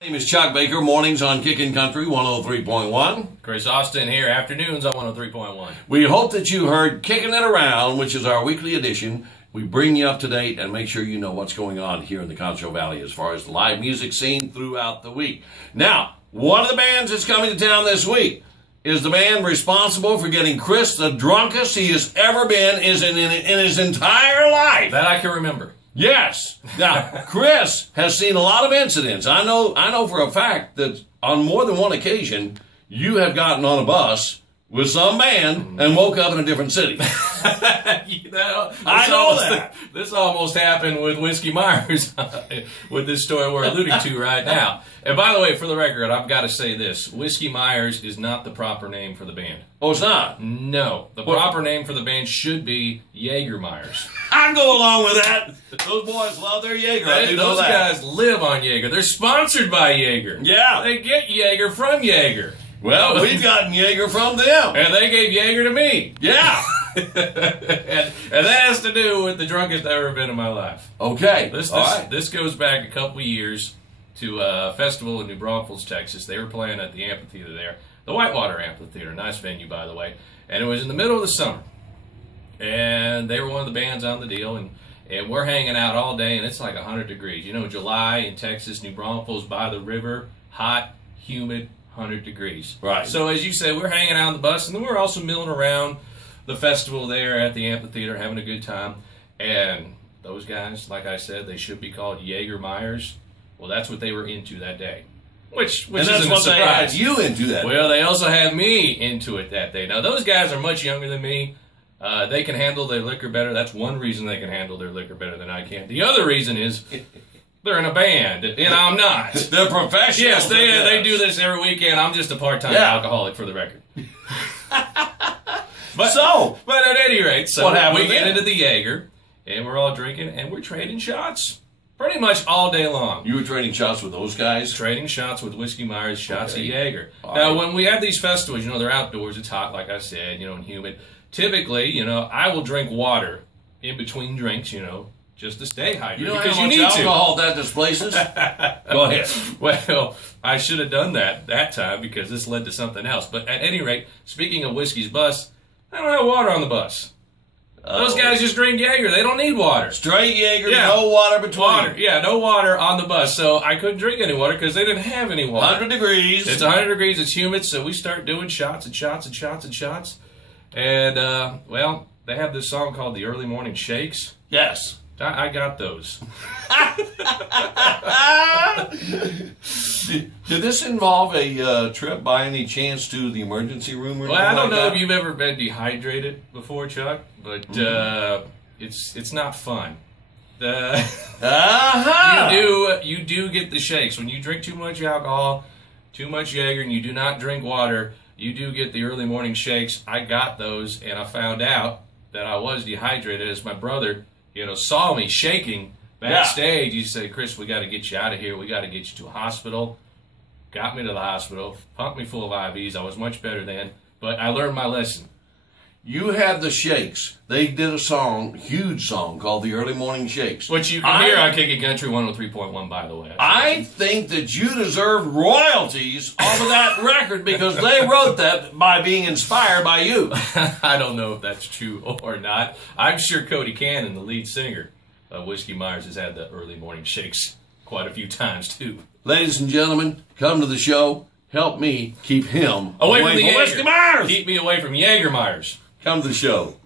My name is Chuck Baker, mornings on Kickin' Country 103.1. Chris Austin here, afternoons on 103.1. We hope that you heard Kickin' It Around, which is our weekly edition. We bring you up to date and make sure you know what's going on here in the Concho Valley as far as the live music scene throughout the week. Now, one of the bands that's coming to town this week is the band responsible for getting Chris the drunkest he has ever been in his entire life. That I can remember. Yes. Now, Chris has seen a lot of incidents. I know for a fact that on more than one occasion, you have gotten on a bus with some band and woke up in a different city. I know that. This almost happened with Whiskey Myers with this story we're alluding to right now. And by the way, for the record, I've got to say this. Whiskey Myers is not the proper name for the band. Oh, it's not? No. The proper name for the band should be Jager Myers. I go along with that. Those boys love their Jager. Those guys live on Jager. They're sponsored by Jager. Yeah. They get Jager from Jager. Well, we've gotten Jager from them. And they gave Jager to me. Yeah. and that has to do with the drunkest I've ever been in my life. Okay. This goes back a couple of years to a festival in New Braunfels, Texas. They were playing at the amphitheater there. The Whitewater Amphitheater. Nice venue, by the way. And it was in the middle of the summer. And they were one of the bands on the deal. And we're hanging out all day, and it's like 100 degrees. You know, July in Texas, New Braunfels, by the river, hot, humid, 100 degrees. Right. So as you say, we're hanging out on the bus, and then we're also milling around the festival there at the amphitheater, having a good time. And those guys, like I said, they should be called Jager Myers. Well, that's what they were into that day. Which and that's what they had you into that. Well, they also had me into it that day. Now, those guys are much younger than me. They can handle their liquor better. That's one reason they can handle their liquor better than I can. The other reason is they're in a band, and I'm not. They're professionals. Yes, they do this every weekend. I'm just a part-time alcoholic, for the record. But at any rate, so we get into the Jager, and we're all drinking, and we're trading shots pretty much all day long. You were trading shots with those guys? Trading shots with Whiskey Myers, shots of Jager. All now, right. when we have these festivals, you know, they're outdoors, it's hot, like I said, you know, and humid. Typically, you know, I will drink water in between drinks, you know, just to stay hydrated. You know because how much alcohol that displaces? Go ahead. Well, I should have done that time because this led to something else. But at any rate, speaking of Whiskey's bus, I don't have water on the bus. Those guys just drink Jager. They don't need water. Straight Jager, no water between. No water on the bus. So I couldn't drink any water because they didn't have any water. 100 degrees. It's 100 degrees. It's humid. So we start doing shots and shots and shots and shots. And, well, they have this song called The Early Morning Shakes. Yes. I got those. Did this involve a trip by any chance to the emergency room? Or I don't know if you've ever been dehydrated before, Chuck, but it's not fun. You do get the shakes when you drink too much alcohol, too much Jager, and you do not drink water. You do get the early morning shakes. I got those, and I found out that I was dehydrated as my brother, you know, saw me shaking backstage. He said, "Chris, we got to get you out of here. We got to get you to a hospital." Got me to the hospital, pumped me full of IVs. I was much better then, but I learned my lesson. You had the Shakes. They did a song, huge song, called The Early Morning Shakes. Which you can hear on Kickin' Country 103.1, by the way. I think that you deserve royalties off of that record because they wrote that by being inspired by you. I don't know if that's true or not. I'm sure Cody Cannon, the lead singer of Whiskey Myers, has had the early morning shakes quite a few times, too. Ladies and gentlemen, come to the show. Help me keep him away from the Whiskey Myers. Keep me away from Jager Myers. Come to the show.